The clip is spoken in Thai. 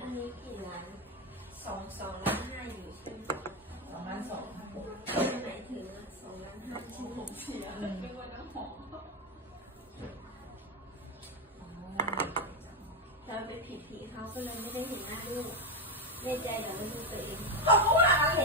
อันนี้กี่ล้าน2.5 ล้านอยู่ใช่ไหม2,200,000หมายถึง2.5 ล้านใช่ไหมผมเสียเป็นวันน้ำหอมเราไปผิดผีเขาก็เลยไม่ได้เห็นหน้าลูกในใจเดี๋ยวเราดูตัวเองเขาก็ว่าอะไร